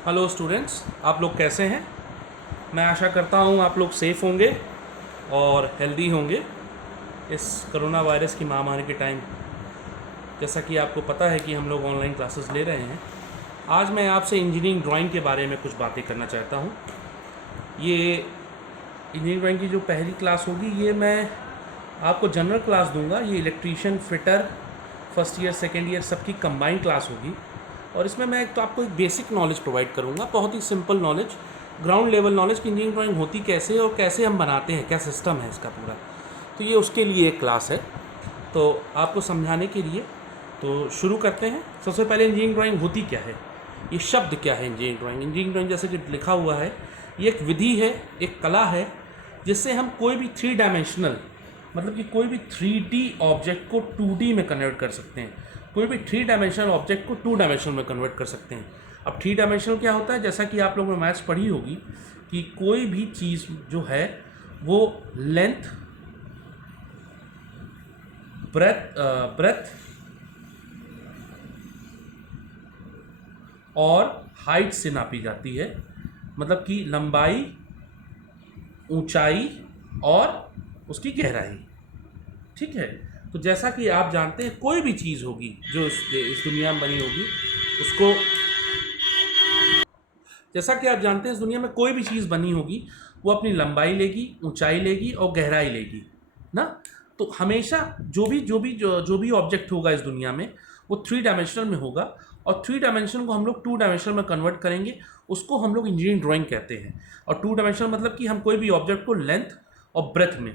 Hello students, आप लोग कैसे हैं? मैं आशा करता हूँ आप लोग सेफ़ होंगे और हेल्दी होंगे इस कोरोना वायरस की महामारी के टाइम। जैसा कि आपको पता है कि हम लोग ऑनलाइन क्लासेस ले रहे हैं। आज मैं आपसे इंजीनियरिंग ड्राइंग के बारे में कुछ बातें करना चाहता हूँ। ये इंजीनियरिंग ड्राइंग की जो पहली क्लास होगी, ये मैं आपको जनरल क्लास दूंगा। ये electrician, fitter, first year, second year सबकी कंबाइंड क्लास होगी। और इसमें मैं आपको एक बेसिक नॉलेज प्रोवाइड करूँगा, बहुत ही simple knowledge, ground level knowledge कि इंजीनियरिंग ड्राइंग होती कैसे और कैसे हम बनाते हैं, क्या सिस्टम है इसका पूरा। तो ये उसके लिए एक क्लास है, तो आपको समझाने के लिए। तो शुरू करते हैं। सबसे पहले इंजीनियरिंग ड्राइंग होती क्या है, ये शब्द क्या है इंजीनियरिंग ड्राइंग। इंजीनियरिंग ड्राइंग जैसे कि लिखा हुआ है, ये एक विधि है, एक कला है, जिससे हम कोई भी थ्री डायमेंशनल, मतलब कि कोई भी 3D ऑब्जेक्ट को 2D में कन्वर्ट कर सकते हैं, कोई भी थ्री डायमेंशनल ऑब्जेक्ट को 2 डायमेंशनल में कन्वर्ट कर सकते हैं। अब थ्री डायमेंशनल क्या होता है, जैसा कि आप लोगों ने मैथ्स पढ़ी होगी कि कोई भी चीज़ जो है वो लेंथ, ब्रेथ और हाइट से नापी जाती है। मतलब कि लंबाई, ऊंचाई और उसकी गहराई। ठीक है। तो जैसा कि आप जानते हैं, कोई भी चीज़ होगी जो इस दुनिया में बनी होगी, उसको, जैसा कि आप जानते हैं इस दुनिया में कोई भी चीज़ बनी होगी वो अपनी लंबाई लेगी, ऊंचाई लेगी और गहराई लेगी ना। तो हमेशा जो भी ऑब्जेक्ट होगा इस दुनिया में, वो थ्री डायमेंशनल में होगा। और थ्री डायमेंशन को हम लोग टू डायमेंशनल में कन्वर्ट करेंगे, उसको हम लोग इंजीनियरिंग ड्राइंग कहते हैं। और टू डायमेंशनल मतलब कि हम कोई भी ऑब्जेक्ट को लेंथ और ब्रेथ में,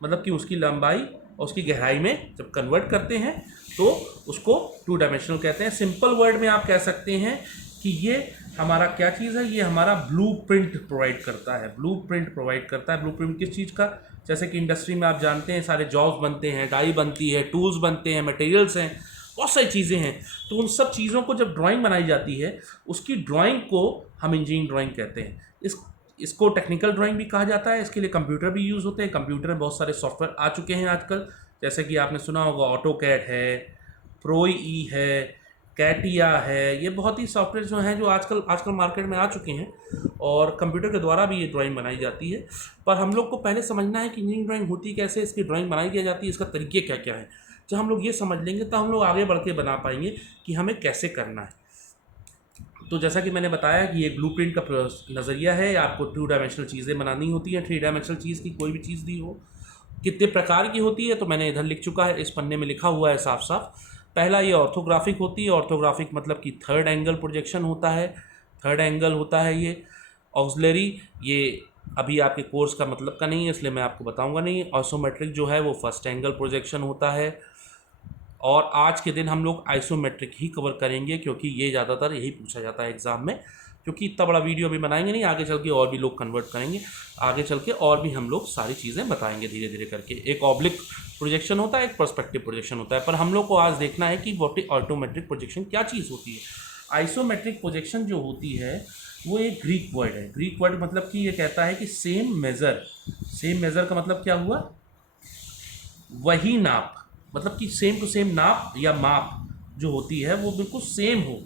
मतलब कि उसकी लंबाई और उसकी गहराई में जब कन्वर्ट करते हैं तो उसको टू डायमेंशनल कहते हैं। सिंपल वर्ड में आप कह सकते हैं कि ये हमारा क्या चीज़ है, ये हमारा ब्लूप्रिंट प्रोवाइड करता है। ब्लूप्रिंट प्रोवाइड करता है। ब्लूप्रिंट किस चीज़ का? जैसे कि इंडस्ट्री में आप जानते हैं सारे जॉब्स बनते हैं, डाई बनती है, टूल्स बनते हैं, मटेरियल्स हैं, बहुत सारी चीज़ें हैं। तो उन सब चीज़ों को जब ड्राइंग बनाई जाती है, उसकी ड्राइंग को हम इंजीनियरिंग ड्राइंग कहते हैं। इसको टेक्निकल ड्राइंग भी कहा जाता है। इसके लिए कंप्यूटर भी यूज़ होते हैं। कंप्यूटर में बहुत सारे सॉफ्टवेयर आ चुके हैं आजकल, जैसे कि आपने सुना होगा ऑटोकैड है, प्रोई है, कैटिया है। ये बहुत ही सॉफ्टवेयर जो हैं जो आजकल मार्केट में आ चुके हैं, और कंप्यूटर के द्वारा भी ये ड्राइंग बनाई जाती है। पर हम लोग को पहले समझना है कि इंजीनियरिंग ड्राइंग होती कैसे, इसकी ड्राइंग बनाई क्या जाती है, इसका तरीके क्या क्या है। जब हम लोग ये समझ लेंगे तो हम लोग आगे बढ़ के बना पाएंगे कि हमें कैसे करना है। तो जैसा कि मैंने बताया कि ये ब्लूप्रिंट का नज़रिया है। आपको टू डायमेंशनल चीज़ें बनानी होती हैं। थ्री डायमेंशनल चीज़ की कोई भी चीज़ दी हो, कितने प्रकार की होती है तो मैंने इधर लिख चुका है, इस पन्ने में लिखा हुआ है साफ साफ। पहला ये ऑर्थोग्राफिक होती है। ऑर्थोग्राफिक मतलब कि थर्ड एंगल प्रोजेक्शन होता है, थर्ड एंगल होता है ये। ऑक्सिलरी, ये अभी आपके कोर्स का मतलब का नहीं है, इसलिए मैं आपको बताऊंगा नहीं। आइसोमेट्रिक जो है वो फर्स्ट एंगल प्रोजेक्शन होता है। और आज के दिन हम लोग आइसोमेट्रिक ही कवर करेंगे, क्योंकि ये ज़्यादातर यही पूछा जाता है एग्ज़ाम में। क्योंकि इतना बड़ा वीडियो अभी बनाएंगे नहीं, आगे चल के और भी लोग कन्वर्ट करेंगे, आगे चल के और भी हम लोग सारी चीज़ें बताएंगे धीरे धीरे करके। एक ऑब्लिक प्रोजेक्शन होता है, एक पर्सपेक्टिव प्रोजेक्शन होता है। पर हम लोग को आज देखना है कि व्हाट इज ऑटोमेट्रिक प्रोजेक्शन, क्या चीज़ होती है। आइसोमेट्रिक प्रोजेक्शन जो होती है वो एक ग्रीक वर्ड है। ग्रीक वर्ड मतलब कि ये कहता है कि सेम मेज़र। सेम मेज़र का मतलब क्या हुआ? वही नाप, मतलब कि सेम टू सेम नाप या माप जो होती है वो बिल्कुल सेम हो,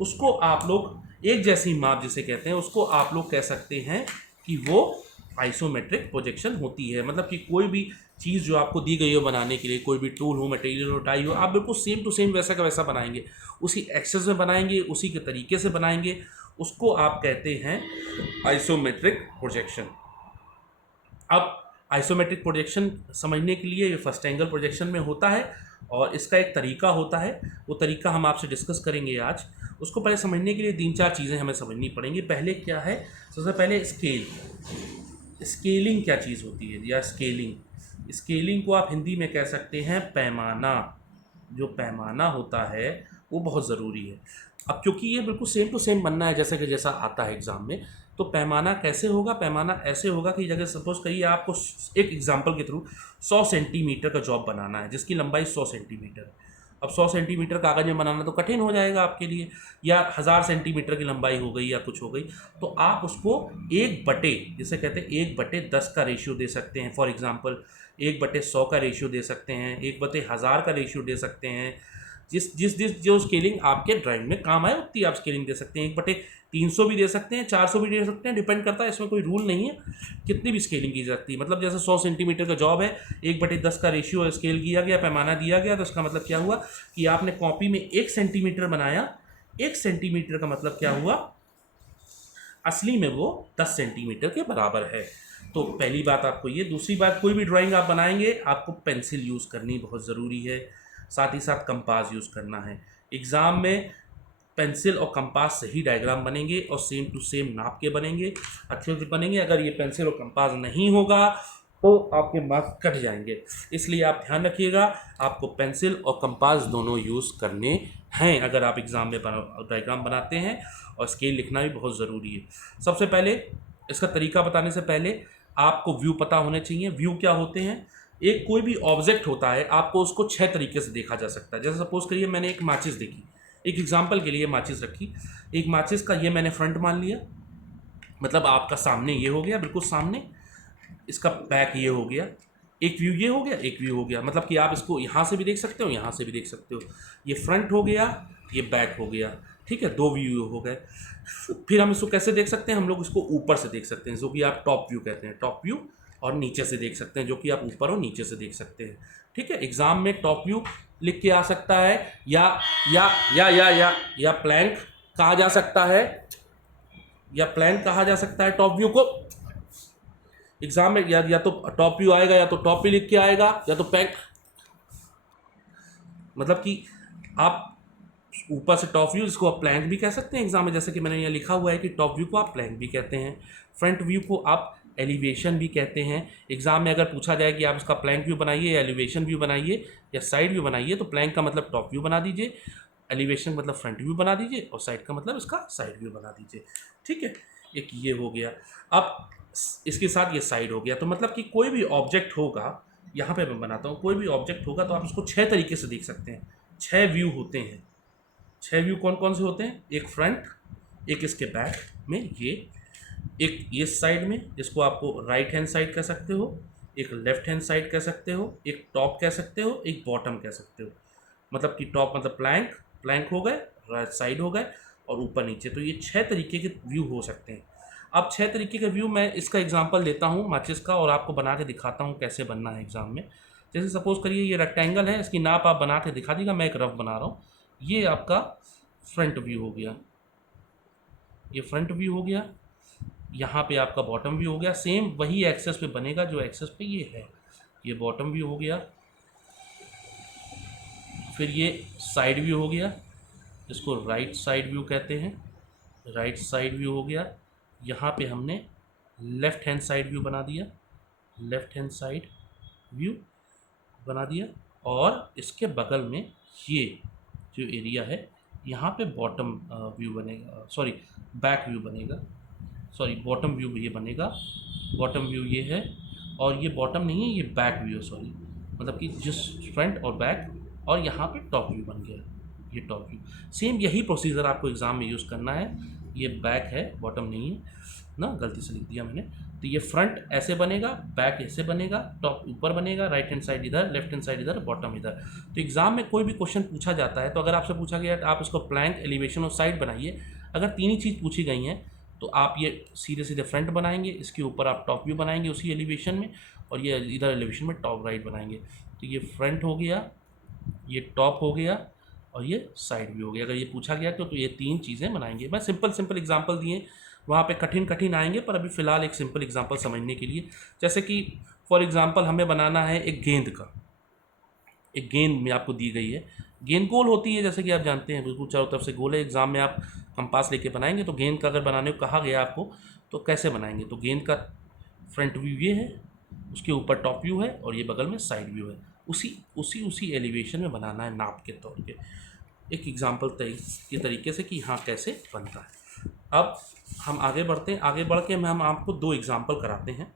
उसको आप लोग एक जैसी माप जिसे कहते हैं, उसको आप लोग कह सकते हैं कि वो आइसोमेट्रिक प्रोजेक्शन होती है। मतलब कि कोई भी चीज़ जो आपको दी गई हो बनाने के लिए, कोई भी टूल हो, मटेरियल हो, टाई हो, आप बिल्कुल सेम टू सेम वैसा का वैसा बनाएंगे, उसी एक्सेस में बनाएंगे, उसी के तरीके से बनाएंगे, उसको आप कहते हैं आइसोमेट्रिक प्रोजेक्शन। अब आइसोमेट्रिक प्रोजेक्शन समझने के लिए ये फर्स्ट एंगल प्रोजेक्शन में होता है, और इसका एक तरीका होता है, वो तरीका हम आपसे डिस्कस करेंगे आज। उसको पहले समझने के लिए तीन चार चीज़ें हमें समझनी पड़ेंगी। पहले क्या है, सबसे पहले स्केल। स्केलिंग क्या चीज़ होती है, या स्केलिंग, स्केलिंग को आप हिंदी में कह सकते हैं पैमाना। जो पैमाना होता है वो बहुत ज़रूरी है। अब क्योंकि ये बिल्कुल सेम टू सेम बनना है जैसा कि जैसा आता है एग्ज़ाम में, तो पैमाना कैसे होगा? पैमाना ऐसे होगा कि अगर सपोज करिए आपको एक एग्जांपल के थ्रू 100 सेंटीमीटर का जॉब बनाना है जिसकी लंबाई 100 सेंटीमीटर। अब 100 सेंटीमीटर कागज़ में बनाना तो कठिन हो जाएगा आपके लिए, या 1000 सेंटीमीटर की लंबाई हो गई या कुछ हो गई, तो आप उसको 1/, जिसे कहते हैं 1/10 का रेशियो दे सकते हैं। फॉर एग्जांपल 1/100 का रेशियो दे सकते हैं, 1/1000 का रेशियो दे सकते हैं, जिस जिस जिस जो स्केलिंग आपके ड्राइंग में काम आए उतनी आप स्केलिंग दे सकते हैं। 1/300 भी दे सकते हैं, 400 भी दे सकते हैं, डिपेंड करता है, इसमें कोई रूल नहीं है, कितनी भी स्केलिंग की जा सकती है। मतलब जैसे 100 सेंटीमीटर का जॉब है, 1/10 का रेशियो स्केल किया गया, पैमाना दिया गया, तो इसका मतलब क्या हुआ कि आपने कॉपी में 1 सेंटीमीटर बनाया, 1 सेंटीमीटर का मतलब क्या हुआ, असली में वो 10 सेंटीमीटर के बराबर है। तो पहली बात आपको ये। दूसरी बात, कोई भी ड्राइंग आप बनाएंगे आपको पेंसिल यूज़ करनी बहुत ज़रूरी है, साथ ही साथ कंपास यूज़ करना है। एग्ज़ाम में पेंसिल और कंपास से ही डायग्राम बनेंगे और सेम टू सेम नाप के बनेंगे, अच्छे से बनेंगे। अगर ये पेंसिल और कंपास नहीं होगा तो आपके मार्क्स कट जाएंगे। इसलिए आप ध्यान रखिएगा, आपको पेंसिल और कंपास दोनों यूज़ करने हैं अगर आप एग्ज़ाम में डायग्राम बनाते हैं, और स्केल लिखना भी बहुत ज़रूरी है। सबसे पहले इसका तरीका बताने से पहले आपको व्यू पता होने चाहिए। व्यू क्या होते हैं? एक कोई भी ऑब्जेक्ट होता है, आपको उसको 6 तरीके से देखा जा सकता है। जैसे सपोज करिए मैंने एक माचिस देखी, एक एग्जांपल के लिए माचिस रखी, एक माचिस का ये मैंने फ्रंट मान लिया, मतलब आपका सामने ये हो गया, बिल्कुल सामने, इसका बैक ये हो गया, एक व्यू ये हो गया, एक व्यू हो गया, मतलब कि आप इसको यहाँ से भी देख सकते हो, यहाँ से भी देख सकते हो। ये फ्रंट हो गया, ये बैक हो गया, ठीक है, 2 व्यू हो गए। फिर हम इसको कैसे देख सकते हैं? हम लोग इसको ऊपर से देख सकते हैं, जो कि आप टॉप व्यू कहते हैं, टॉप व्यू, और नीचे से देख सकते हैं, जो कि आप ऊपर और नीचे से देख सकते हैं। ठीक है, एग्जाम में टॉप व्यू लिख के आ सकता है, या प्लैंक कहा जा सकता है, या प्लैंक कहा जा सकता है टॉप व्यू को। एग्जाम में या तो टॉप व्यू आएगा, या तो टॉप व्यू लिख के आएगा, या तो प्लैंक, मतलब कि आप ऊपर से टॉप व्यू, जिसको आप प्लैंक भी कह सकते हैं एग्जाम में, जैसे कि मैंने यहाँ लिखा हुआ है कि टॉप व्यू को आप प्लैंक भी कहते हैं, फ्रंट व्यू को आप एलिवेशन भी कहते हैं। एग्जाम में अगर पूछा जाए कि आप इसका प्लैंक व्यू बनाइए, या एलिवेशन व्यू बनाइए, या साइड व्यू बनाइए, तो प्लैंक का मतलब टॉप व्यू बना दीजिए, एलिवेशन मतलब फ्रंट व्यू बना दीजिए, और साइड का मतलब इसका साइड व्यू बना दीजिए। ठीक है, एक ये हो गया। अब इसके साथ ये साइड हो गया। तो मतलब कि कोई भी ऑब्जेक्ट होगा, यहाँ पे मैं बनाता हूँ, कोई भी ऑब्जेक्ट होगा तो आप उसको 6 तरीके से देख सकते हैं। 6 व्यू होते हैं। 6 व्यू कौन कौन से होते हैं? एक फ्रंट, एक इसके बैक में ये, एक ये साइड में जिसको आपको राइट हैंड साइड कह सकते हो, एक लेफ्ट हैंड साइड कह सकते हो, एक टॉप कह सकते हो, एक बॉटम कह सकते हो। मतलब कि टॉप मतलब प्लैंक, प्लैंक हो गए, राइट साइड हो गए, और ऊपर नीचे। तो ये 6 तरीके के व्यू हो सकते हैं। अब 6 तरीके के व्यू, मैं इसका एग्जांपल लेता हूँ माचिस का, और आपको बना के दिखाता हूँ कैसे बनना है एग्जाम में। जैसे सपोज करिए ये रेक्टेंगल है, इसकी नाप आप बना के दिखा दीजिएगा, मैं एक रफ बना रहा हूँ। ये आपका फ्रंट व्यू हो गया, ये फ्रंट व्यू हो गया, यहाँ पे आपका बॉटम व्यू हो गया। सेम वही एक्सेस पे बनेगा जो एक्सेस पे ये है, ये बॉटम व्यू हो गया। फिर ये साइड व्यू हो गया, इसको राइट साइड व्यू कहते हैं, राइट साइड व्यू हो गया। यहाँ पे हमने लेफ़्ट हैंड साइड व्यू बना दिया, लेफ़्ट हैंड साइड व्यू बना दिया, और इसके बगल में ये जो एरिया है, यहाँ पे बॉटम व्यू बनेगा, सॉरी बैक व्यू बनेगा, सॉरी बॉटम व्यू ये बनेगा। बॉटम व्यू ये है, और ये बॉटम नहीं है, ये बैक व्यू है, सॉरी, मतलब कि जिस फ्रंट और बैक, और यहाँ पे टॉप व्यू बन गया, ये टॉप व्यू। सेम यही प्रोसीजर आपको एग्ज़ाम में यूज़ करना है। ये बैक है, बॉटम नहीं है ना, गलती से लिख दिया मैंने। तो ये फ्रंट ऐसे बनेगा, बैक ऐसे बनेगा, टॉप ऊपर बनेगा, राइट हैंड साइड इधर, लेफ्ट हैंड साइड इधर, बॉटम इधर। तो एग्जाम में कोई भी क्वेश्चन पूछा जाता है, तो अगर आपसे पूछा गया आप इसको प्लैंक, एलिवेशन और साइड बनाइए, अगर 3 ही चीज़ पूछी गई हैं, तो आप ये सीधे सीधे फ्रंट बनाएंगे, इसके ऊपर आप टॉप व्यू बनाएंगे उसी एलिवेशन में, और ये इधर एलिवेशन में टॉप राइट बनाएंगे। तो ये फ्रंट हो गया, ये टॉप हो गया, और ये साइड व्यू हो गया। अगर ये पूछा गया तो ये 3 चीज़ें बनाएंगे। मैं सिंपल एग्जांपल दिए, वहाँ पे कठिन आएंगे, पर अभी फ़िलहाल एक सिंपल एग्जांपल समझने के लिए। जैसे कि फॉर एग्जांपल हमें बनाना है एक गेंद का, एक गेंद में आपको दी गई है, गेंद गोल होती है जैसे कि आप जानते हैं, बिल्कुल चारों तरफ से गोल है। एग्जाम में आप कंपास लेके बनाएंगे, तो गेंद का अगर बनाने को कहा गया आपको तो कैसे बनाएंगे? तो गेंद का फ्रंट व्यू ये है, उसके ऊपर टॉप व्यू है, और ये बगल में साइड व्यू है। उसी एलिवेशन में बनाना है नाप के तौर पे, एक एग्जाम्पल के तरीके से कि हाँ कैसे बनता है। अब हम आगे बढ़ते हैं, आगे बढ़ के हम आपको 2 एग्जाम्पल कराते हैं,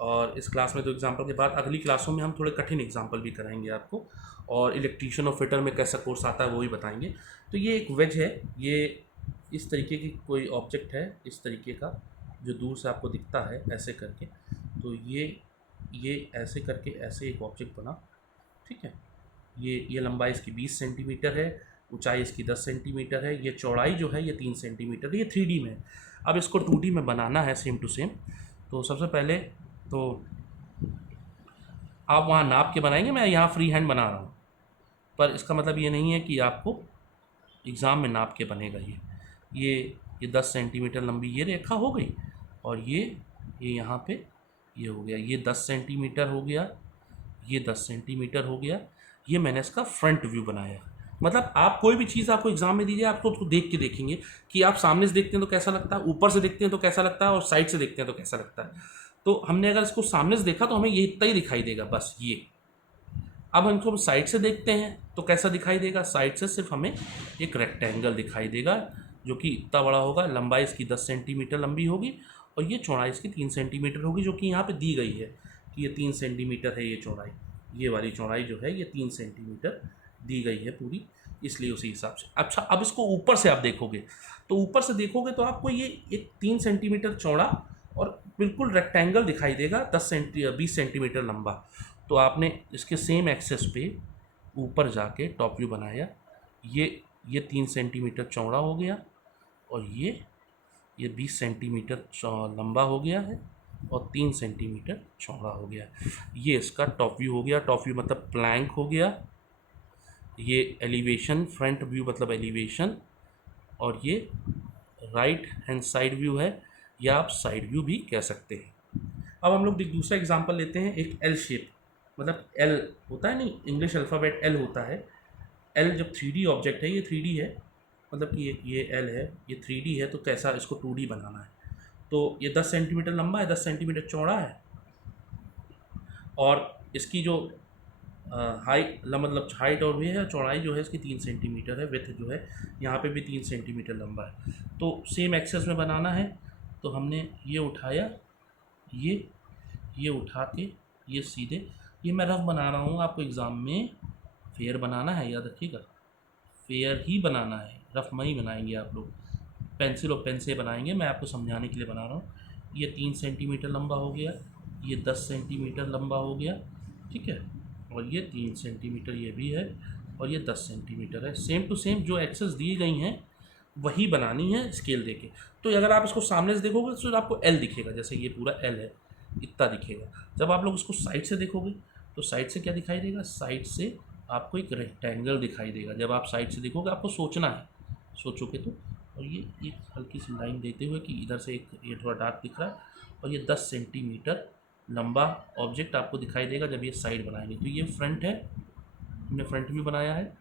और इस क्लास में 2 एग्जाम्पल के बाद अगली क्लासों में हम थोड़े कठिन एग्जाम्पल भी कराएंगे आपको, और इलेक्ट्रीशियन और फिटर में कैसा कोर्स आता है वो भी बताएंगे। तो ये एक वेज है, ये इस तरीके की कोई ऑब्जेक्ट है, इस तरीके का, जो दूर से आपको दिखता है ऐसे करके। तो ये ऐसे करके ऐसे एक ऑब्जेक्ट बना, ठीक है। ये लंबाई इसकी 20 सेंटीमीटर है, ऊंचाई इसकी 10 सेंटीमीटर है, ये चौड़ाई जो है ये 3 सेंटीमीटर है। ये 3D में है। अब इसको 2D में बनाना है सेम टू सेम। तो सबसे पहले तो आप वहाँ नाप के बनाएंगे, मैं यहाँ फ्री हैंड बना रहा हूँ, पर इसका मतलब ये नहीं है कि आपको एग्ज़ाम में नाप के बनेगा। ये 10 सेंटीमीटर लंबी ये रेखा हो गई, और ये यहाँ पे ये हो गया, ये 10 सेंटीमीटर हो गया, ये 10 सेंटीमीटर हो गया। ये मैंने इसका फ्रंट व्यू बनाया। मतलब आप कोई भी चीज़ आपको एग्जाम में दीजिए, आपको उसको देख के देखेंगे कि आप सामने से देखते हैं तो कैसा लगता है, ऊपर से देखते हैं तो कैसा लगता है, और साइड से देखते हैं तो कैसा लगता है। तो हमने अगर इसको सामने से देखा तो हमें ये इतना ही दिखाई देगा, बस ये। अब हम इसको साइड से देखते हैं तो कैसा दिखाई देगा, साइड से सिर्फ हमें एक रेक्टेंगल दिखाई देगा जो कि इतना बड़ा होगा। लंबाई इसकी 10 सेंटीमीटर लंबी होगी, और ये चौड़ाई इसकी 3 सेंटीमीटर होगी, जो कि यहाँ पे दी गई है कि ये 3 सेंटीमीटर है ये चौड़ाई। ये वाली चौड़ाई जो है ये 3 सेंटीमीटर दी गई है पूरी, इसलिए उसी हिसाब से। अच्छा, अब इसको ऊपर से आप देखोगे तो ऊपर से देखोगे तो आपको ये एक 3 सेंटीमीटर चौड़ा और बिल्कुल रेक्टेंगल दिखाई देगा, 20 सेंटीमीटर लंबा। तो आपने इसके सेम एक्सेस पे ऊपर जाके टॉप व्यू बनाया। ये 3 सेंटीमीटर चौड़ा हो गया, और ये 20 सेंटीमीटर लंबा हो गया है, और 3 सेंटीमीटर चौड़ा हो गया। ये इसका टॉप व्यू हो गया। टॉप व्यू मतलब प्लैंक हो गया। ये एलिवेशन, फ्रंट व्यू मतलब एलिवेशन, और ये राइट हैंड साइड व्यू है, या आप साइड व्यू भी कह सकते हैं। अब हम लोग एक दूसरा एग्जांपल लेते हैं, एक एल शेप, मतलब एल होता है नहीं, इंग्लिश अल्फ़ाबेट एल होता है। एल जब 3D ऑब्जेक्ट है, ये 3D है, मतलब कि ये एल है, ये 3D है, तो कैसा इसको 2D बनाना है। तो ये 10 सेंटीमीटर लंबा है, 10 सेंटीमीटर चौड़ा है, और इसकी जो मतलब हाइट और भी है, चौड़ाई जो है इसकी 3 सेंटीमीटर है, विड्थ जो है यहाँ पे भी 3 सेंटीमीटर लंबा है। तो सेम एक्सेस में बनाना है, तो हमने ये उठाया, ये उठा के ये सीधे, ये मैं रफ बना रहा हूँ, आपको एग्ज़ाम में फेयर बनाना है, याद रखिएगा, फेयर ही बनाना है, रफ में ही बनाएंगे आप लोग, पेंसिल और पेन से बनाएंगे, मैं आपको समझाने के लिए बना रहा हूँ। ये 3 सेंटीमीटर लंबा हो गया, ये 10 सेंटीमीटर लंबा हो गया, ठीक है, और ये 3 सेंटीमीटर ये भी है, और ये 10 सेंटीमीटर है। सेम टू सेम जो एक्सेस दी गई हैं वही बनानी है स्केल देके। तो अगर आप इसको सामने से देखोगे तो आपको एल दिखेगा, जैसे ये पूरा एल है, इतना दिखेगा। जब आप लोग इसको साइड से देखोगे तो साइड से क्या दिखाई देगा, साइड से आपको एक रेक्टेंगल दिखाई देगा। जब आप साइड से देखोगे, आपको सोचना है, सोचोगे तो। और ये एक हल्की सी लाइन देते हुए कि इधर से एक ये थोड़ा डार्क दिख रहा है, और ये 10 सेंटीमीटर लंबा ऑब्जेक्ट आपको दिखाई देगा जब ये साइड बनाएंगे। तो ये फ्रंट है, हमने फ्रंट व्यू बनाया है,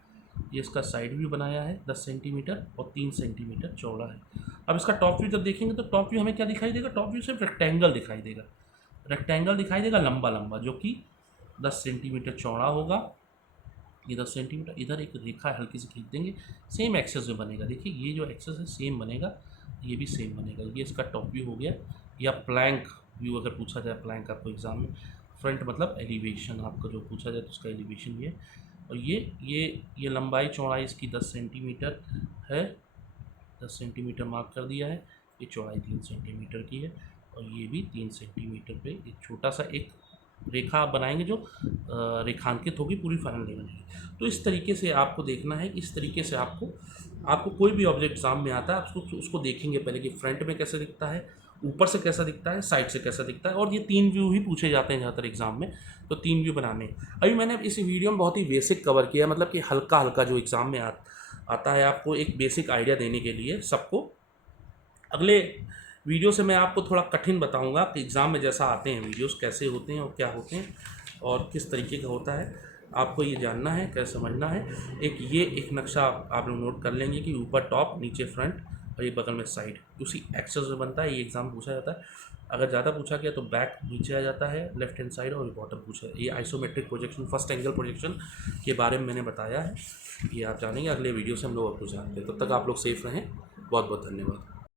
ये इसका साइड व्यू बनाया है, 10 सेंटीमीटर और 3 सेंटीमीटर चौड़ा है। अब इसका टॉप व्यू जब देखेंगे तो टॉप व्यू हमें क्या दिखाई देगा, टॉप व्यू सिर्फ रेक्टेंगल दिखाई देगा, रेक्टेंगल दिखाई देगा लंबा लंबा, जो कि 10 सेंटीमीटर चौड़ा होगा। ये 10 सेंटीमीटर, इधर एक रेखा हल्की से खींच देंगे, सेम एक्सेस में बनेगा। देखिए ये जो एक्सेस है सेम बनेगा, ये भी सेम बनेगा। ये इसका टॉप व्यू हो गया, या प्लैंक व्यू अगर पूछा जाए, प्लैंक आपको एग्जाम में, फ्रंट मतलब एलिवेशन आपको जो पूछा जाए तो उसका एलिवेशन ये। और ये लंबाई चौड़ाई इसकी 10 सेंटीमीटर है, 10 सेंटीमीटर मार्क कर दिया है। ये चौड़ाई 3 सेंटीमीटर की है, और ये भी 3 सेंटीमीटर पे एक छोटा सा एक रेखा आप बनाएंगे जो रेखांकित होगी, पूरी फाइनल नहीं बनेगी। तो इस तरीके से आपको देखना है, इस तरीके से आपको कोई भी ऑब्जेक्ट एग्जाम में आता है, आप उसको देखेंगे पहले कि फ्रंट में कैसे दिखता है, ऊपर से कैसा दिखता है, साइड से कैसा दिखता है। और ये 3 व्यू ही पूछे जाते हैं ज़्यादातर एग्जाम में, तो 3 व्यू बनाने। अभी मैंने इस वीडियो में बहुत ही बेसिक कवर किया, मतलब कि हल्का हल्का जो एग्ज़ाम में आता है, आपको एक बेसिक आइडिया देने के लिए सबको। अगले वीडियो से मैं आपको थोड़ा कठिन बताऊंगा कि एग्ज़ाम में जैसा आते हैं वीडियोस कैसे होते हैं और क्या होते हैं और किस तरीके का होता है, आपको ये जानना है, कैसे समझना है। एक नक्शा आप लोग नोट कर लेंगे कि ऊपर टॉप, नीचे फ्रंट, और ये बगल में साइड, उसी एक्सेस में बनता है। ये एग्ज़ाम पूछा जाता है, अगर ज़्यादा पूछा गया तो बैक नीचे आ जाता है, लेफ्ट हैंड साइड, और बॉटम पूछा है। ये isometric projection, first angle projection के बारे में मैंने बताया है, ये आप जानेंगे। अगले वीडियो से हम लोग आपको जानते हैं। तब तक आप लोग सेफ रहें। बहुत बहुत धन्यवाद।